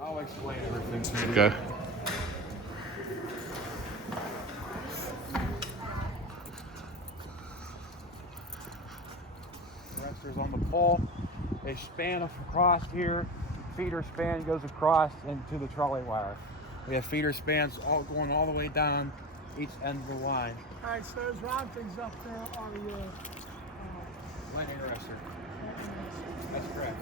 I'll explain everything to you. Okay. Arresters on the pole. They span across here. Feeder span goes across into the trolley wire. We have feeder spans going all the way down each end of the line. All right, so those round things up there are your Lightning arrestor. That's correct.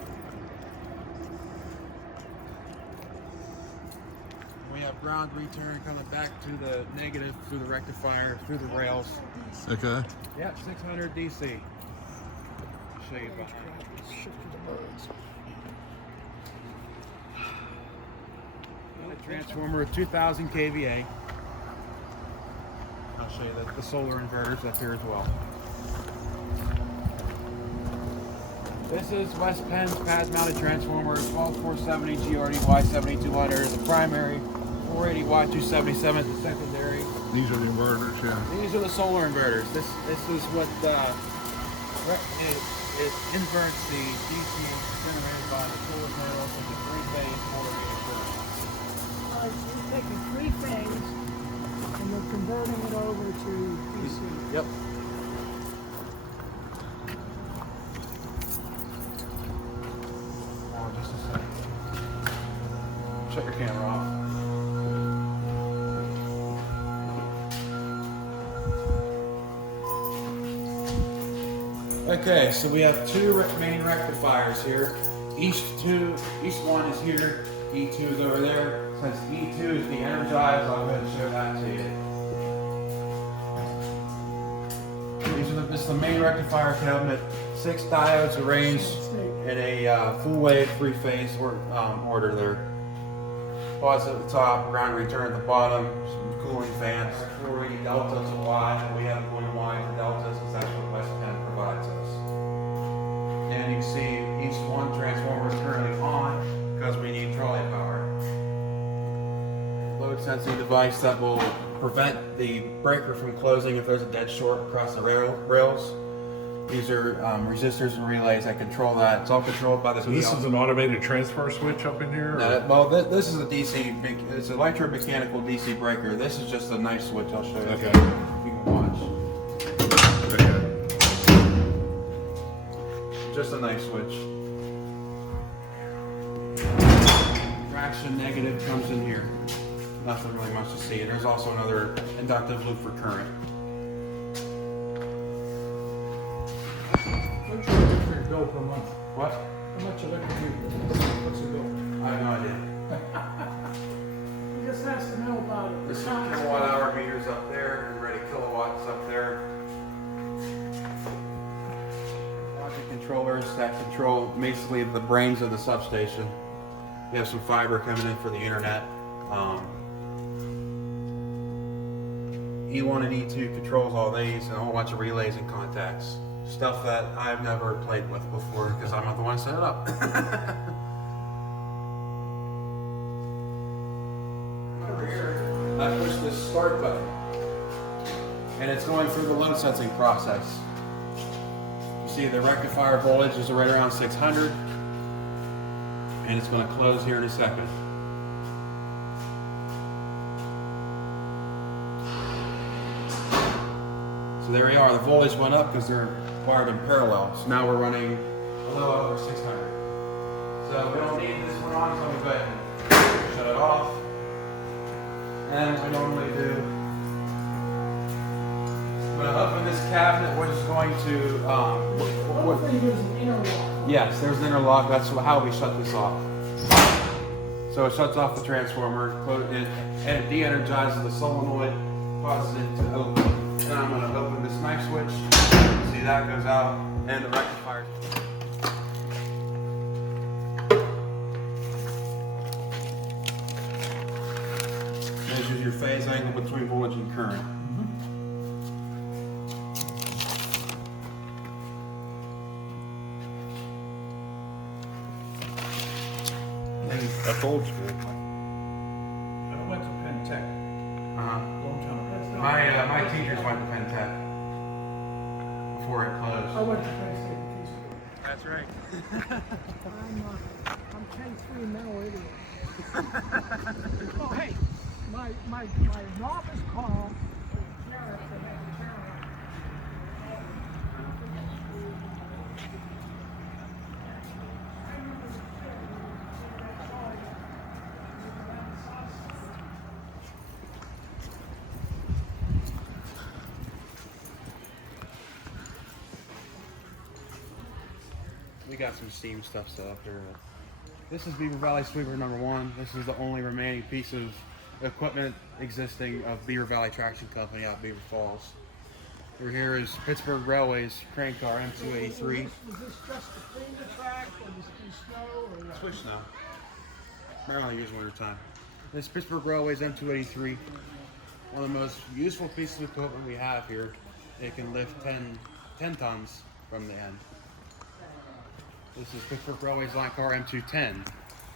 We have ground return coming back to the negative through the rectifier, through the rails. Okay. Yep, 600 DC. I'll show you behind. A transformer of 2000 kVA. I'll show you the solar inverters up here as well. This is West Penn's pad-mounted transformer, 12470 GRD Y7200, the primary, 480 Y277, the secondary. These are the inverters, yeah. These are the solar inverters. This is what it inverts the DC generated by the solar panels into three-phase 480 current. so you're taking three-phase and you're converting it over to DC. Yep. Hold on just a second. Shut your camera off. Okay, so we have two main rectifiers here. East one is here. E2 is over there. Since E2 is de-energized, I'll go ahead and show that to you. This is the main rectifier cabinet. 6 diodes arranged in a full wave 3-phase order there. Pause at the top, ground return at the bottom, some cooling fans, 480 deltas a watt, and we have one wide for deltas because that's what West Penn provides us. And you can see each one transformer is currently on because we need trolley power. Load sensing device that will prevent the breaker from closing if there's a dead short across the rails. These are resistors and relays that control that. It's all controlled by the So this is an automated transfer switch up in here? well, this is a DC, it's an electromechanical DC breaker. This is just a nice switch I'll show you. Okay. You can watch. Okay. Just a nice switch. Traction negative comes in here. Nothing really much to see. There's also another inductive loop for current. What's your electric bill per month? What? How much electric bill? What's the bill? I have no idea. He just has to know about it. This is kilowatt hour meters up there, and ready kilowatts up there. Logic controllers that control basically the brains of the substation. We have some fiber coming in for the internet. E1 and E2 controls all these, and a whole bunch of relays and contacts. Stuff that I've never played with before because I'm not the one set it up. Over here, I push this start button, and it's going through the load sensing process. You see the rectifier voltage is right around 600, and it's going to close here in a second. So there we are. The voltage went up because they're wired in parallel. So now we're running a little over 600. So we don't need this one on, so we go ahead and shut it off. And as we normally do, I'm going to open this cabinet, which is going to... One thing is an interlock. Yes, there's an interlock. That's how we shut this off. So it shuts off the transformer, and it de-energizes the solenoid, causes it to open. And I'm going to open this knife switch. See, that goes out, and the rectifier. Measures your phase angle between voltage and current. That's old school. I went to Penn Tech. Long time ago. My teachers went to Penn Tech before it closed. I went to Penn State Peace School. That's right. I'm K3 metal idiot. Oh, hey, my novice call is Jared, the name Jared. We got some steam stuff set up here. This is Beaver Valley Sweeper number 1. This is the only remaining piece of equipment existing of Beaver Valley Traction Company out of Beaver Falls. Over here is Pittsburgh Railways crane car M283. Was this just to clean the track, or was it snow, or what? Switch now. Primarily used winter time. This Pittsburgh Railways M283, one of the most useful pieces of equipment we have here. It can lift 10 tons from the end. This is Pittsburgh Railways line car M210.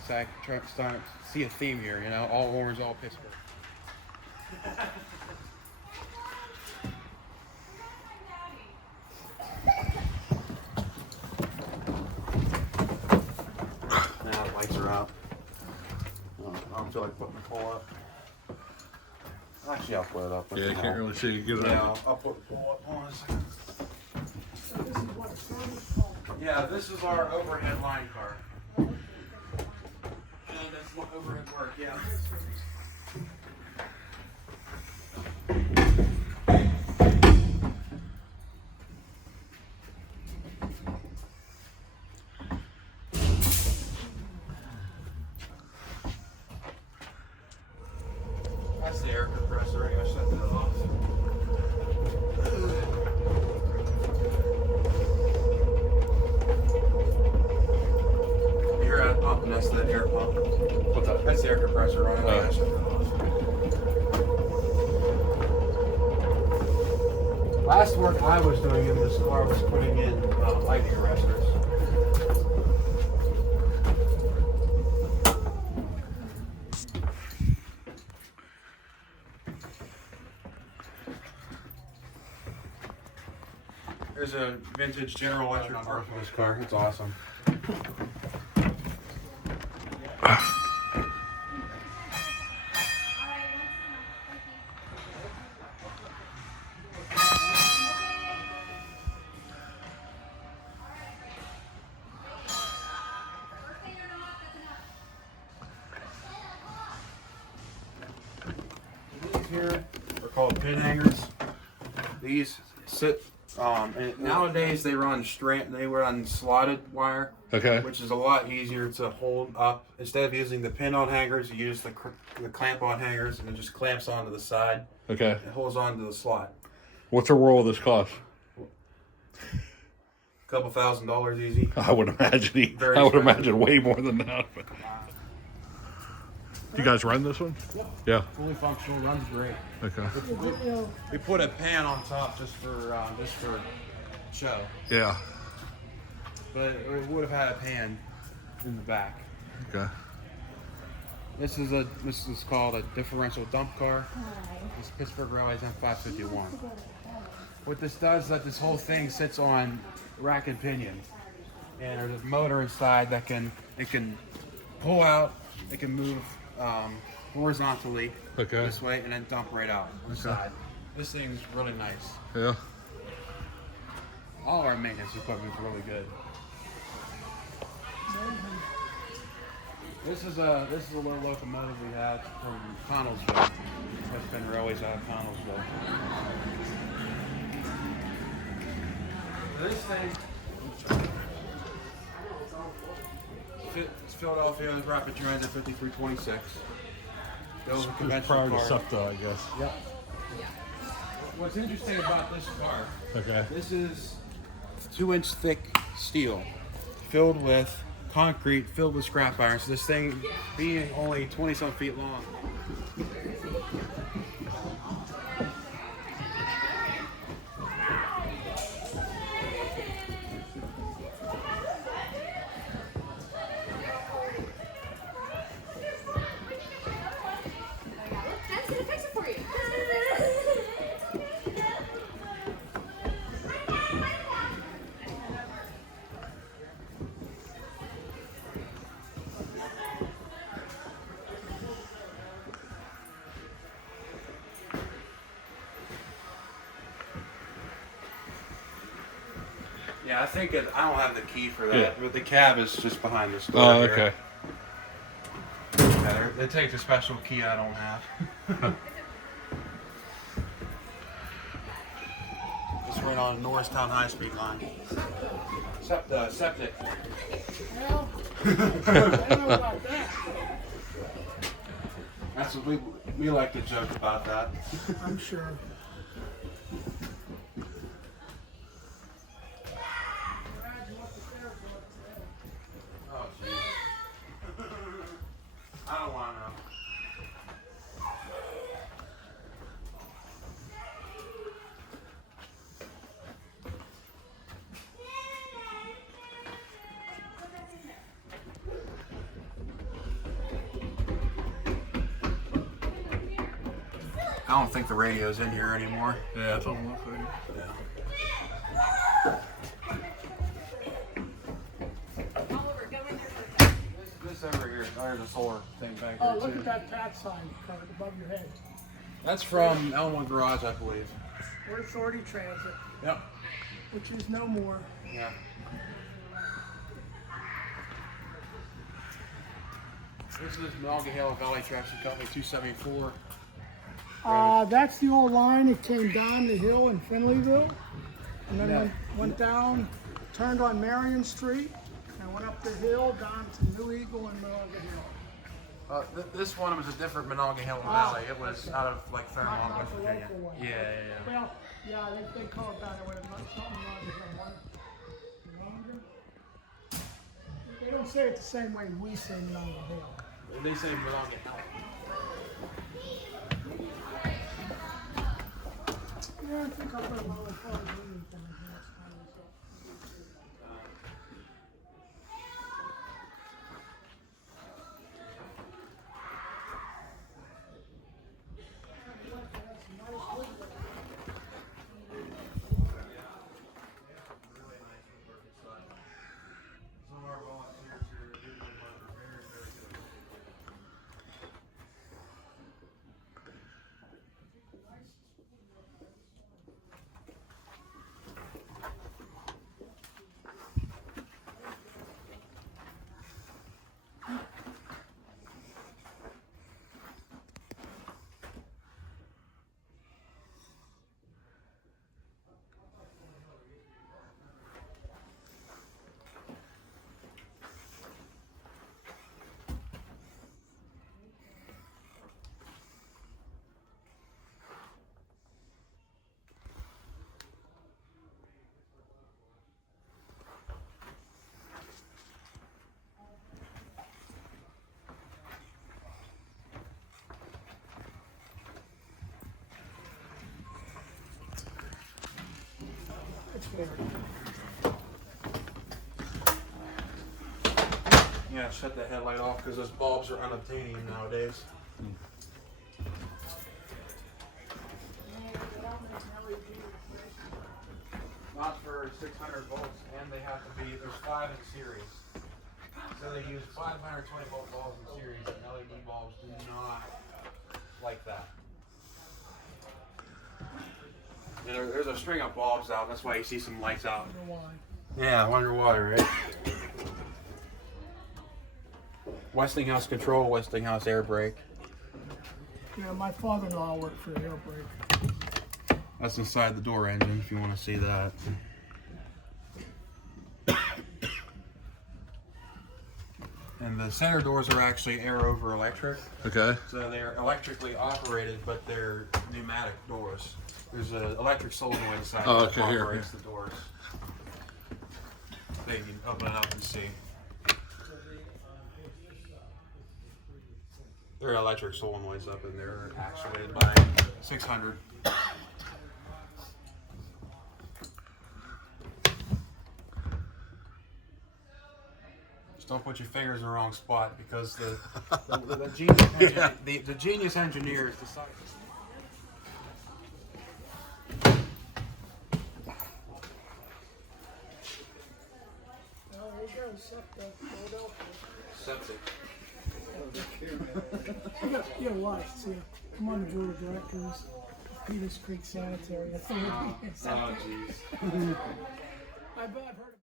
So I starting to see a theme here, you know, all orange, all Pittsburgh. Now the lights are out. I don't feel like putting the pole up. Actually, I'll put it up. Yeah, you can't really see. Get it Yeah, out. I'll put the pole up on a second. So this is what a service call. Yeah, this is our overhead line car. And that's what overhead work, yeah. That's the air compressor. I gotta shut that off. You hear that pump, and that's the air pump. What's that? That's the air compressor running. I gotta shut that off. Last work I was doing in this car was putting in lighting arresters. There's a vintage General Electric car for this car. It's awesome. These here are called pin hangers. These sit. And nowadays they run straight. They run slotted wire, Okay. which is a lot easier to hold up. Instead of using the pin-on hangers, you use the clamp-on hangers, and it just clamps onto the side. Okay. It holds onto the slot. What's the roll of this cost? Couple $1,000 easy. I would imagine. Very I would expensive. imagine way more than that. But. You guys run this one? Yep. Yeah. Fully functional, runs great. Okay. We put a pan on top just for show, Yeah. but it would have had a pan in the back. Okay. This is called a differential dump car. This Pittsburgh Railways M551. What this does is that this whole thing sits on rack and pinion, and there's a motor inside that can pull out. It can move horizontally this way and then dump right out on the side. This thing's really nice. Yeah. All our maintenance equipment is really good. This is a little locomotive we have from Connellsville. That's been railways out of Connellsville. This thing, it's Philadelphia Rapid Transit 5326. Those are conventional Prior to cars. SEPTA, I guess. Yep. What's interesting about this car, Okay. this is 2-inch thick steel filled with concrete, filled with scrap iron. So this thing being only 20-some feet long. That's gonna fix it for you. Yeah, I think I don't have the key for that, Yeah. but the cab is just behind this door. Oh, here. okay. Yeah, they take a special key I don't have. Just right on Norristown high-speed line. Septic. Well, I don't know about that. That's what we like to joke about that. I'm sure. Oh, jeez. I don't want to know. I don't think the radio's in here anymore. Yeah, that's what it looks like. This over here, there's a solar thing back Oh, there look too. at that pat sign covered above your head. That's from Elmwood Garage, I believe. We're Authority Transit, Yep. which is no more. Yeah. This is Monongahela Valley Traction Company 274. That's the old line that came down the hill in Finleyville, and then Yeah. went down, turned on Marion Street, and went up the hill down to New Eagle and Monongahela. This one was a different Monongahela Valley. It was out of like Fairmont, Not West the Virginia. local one. Yeah. Well, yeah, they call it that way. Something Monongahela. They don't say it the same way we say Monongahela. They say Monongahela. Yeah, I think I'll put a little further in from here. It's weird. Yeah, shut the headlight off because those bulbs are unobtainium nowadays. Not for 600 volts, and they have to be, there's 5 in series. So they use 520 volt bulbs in series, and LED bulbs do not like that. And there's a string of bulbs out, that's why you see some lights out. I wonder why. Yeah, underwater, right? Westinghouse control, Westinghouse air brake. Yeah, my father-in-law worked for Air Brake. That's inside the door engine if you want to see that. And the center doors are actually air over electric. Okay. So they're electrically operated, but they're pneumatic doors. There's an electric solenoid inside Oh, that okay, here, operates the doors. So you can open it up and see. There are electric solenoids up in there, actuated by 600. Just don't put your fingers in the wrong spot because the genius engineers decided. Oh, there you go, Septic, Philadelphia. Septic. Yeah, watch, see, I'm on the board of directors, Peters Creek Sanitary Authority. Oh, jeez. I've heard.